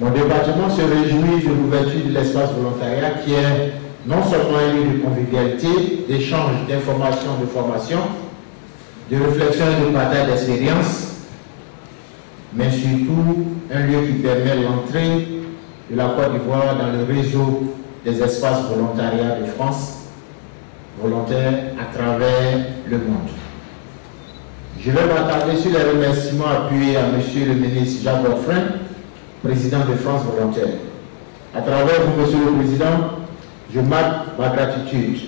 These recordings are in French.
Mon département se réjouit de l'ouverture de l'espace volontariat qui est non seulement un lieu de convivialité, d'échange d'informations, de formation, de réflexion et de partage d'expériences, mais surtout un lieu qui permet l'entrée de la Côte d'Ivoire dans le réseau des espaces volontariats de France, volontaires à travers le monde. Je vais m'attarder sur les remerciements appuyés à Monsieur le ministre Jacques Offrin, président de France Volontaire. À travers vous, Monsieur le Président, je marque ma gratitude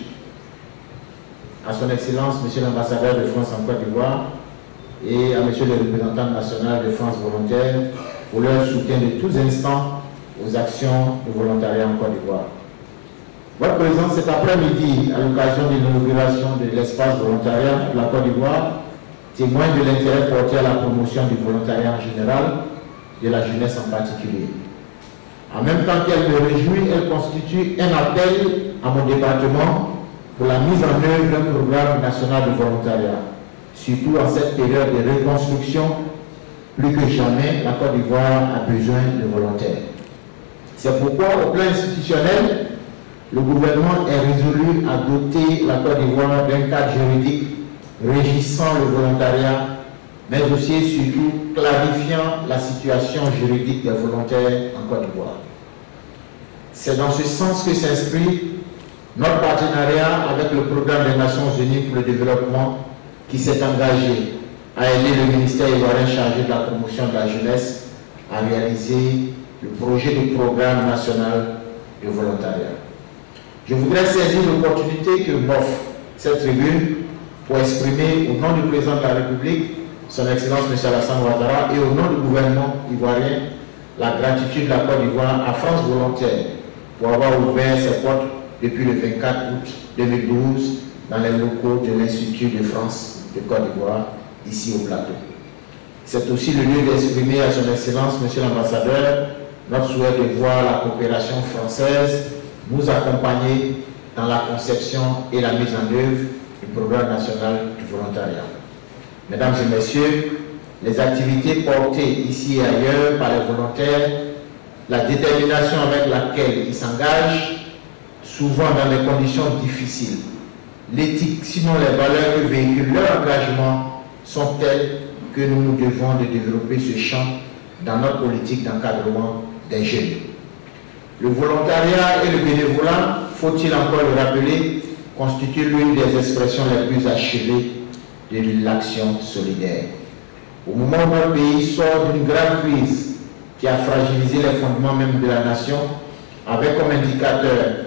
à son Excellence, Monsieur l'ambassadeur de France en Côte d'Ivoire, et à Monsieur le représentant national de France Volontaire pour leur soutien de tous instants aux actions de volontariat en Côte d'Ivoire. Votre présence cet après-midi, à l'occasion de l'inauguration de l'espace volontariat de la Côte d'Ivoire, témoigne de l'intérêt porté à la promotion du volontariat en général, de la jeunesse en particulier. En même temps qu'elle me réjouit, elle constitue un appel à mon département pour la mise en œuvre d'un programme national de volontariat. Surtout en cette période de reconstruction, plus que jamais, la Côte d'Ivoire a besoin de volontaires. C'est pourquoi, au plan institutionnel, le gouvernement est résolu à doter la Côte d'Ivoire d'un cadre juridique régissant le volontariat, mais aussi et surtout clarifiant la situation juridique des volontaires en Côte d'Ivoire. C'est dans ce sens que s'inscrit notre partenariat avec le Programme des Nations Unies pour le développement qui s'est engagé à aider le ministère ivoirien chargé de la promotion de la jeunesse à réaliser le projet de programme national de volontariat. Je voudrais saisir l'opportunité que m'offre cette tribune pour exprimer au nom du président de la République, son Excellence M. Alassane Ouattara, et au nom du gouvernement ivoirien, la gratitude de la Côte d'Ivoire à France Volontaire pour avoir ouvert ses portes depuis le 24 août 2012 dans les locaux de l'Institut de France de Côte d'Ivoire, ici au plateau. C'est aussi le lieu d'exprimer à son Excellence, M. l'ambassadeur, notre souhait de voir la coopération française nous accompagner dans la conception et la mise en œuvre du programme national du volontariat. Mesdames et messieurs, les activités portées ici et ailleurs par les volontaires, la détermination avec laquelle ils s'engagent, souvent dans des conditions difficiles, l'éthique, sinon les valeurs que véhiculent leur engagement, sont telles que nous nous devons de développer ce champ dans notre politique d'encadrement des jeunes. Le volontariat et le bénévolat, faut-il encore le rappeler, constituent l'une des expressions les plus achevées de l'action solidaire. Au moment où notre pays sort d'une grave crise qui a fragilisé les fondements même de la nation, avec comme indicateur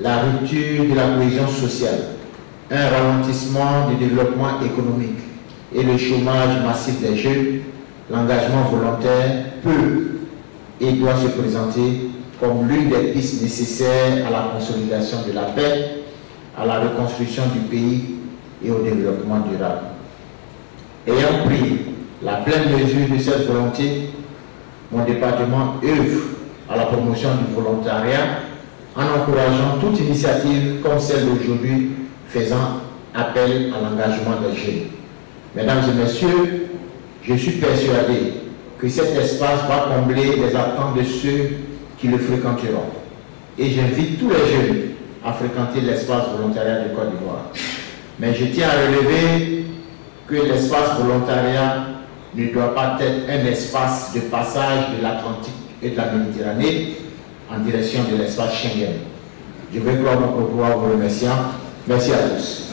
la rupture de la cohésion sociale, un ralentissement du développement économique et le chômage massif des jeunes, l'engagement volontaire peut et doit se présenter comme l'une des pistes nécessaires à la consolidation de la paix, à la reconstruction du pays et au développement durable. Ayant pris la pleine mesure de cette volonté, mon département œuvre à la promotion du volontariat en encourageant toute initiative comme celle d'aujourd'hui faisant appel à l'engagement des jeunes. Mesdames et messieurs, je suis persuadé que cet espace va combler les attentes de ceux qui le fréquenteront. Et j'invite tous les jeunes à fréquenter l'espace volontariat de Côte d'Ivoire. Mais je tiens à relever que l'espace volontariat ne doit pas être un espace de passage de l'Atlantique et de la Méditerranée en direction de l'espace Schengen. Je vais clore mon propos en vous remerciant. Merci à tous.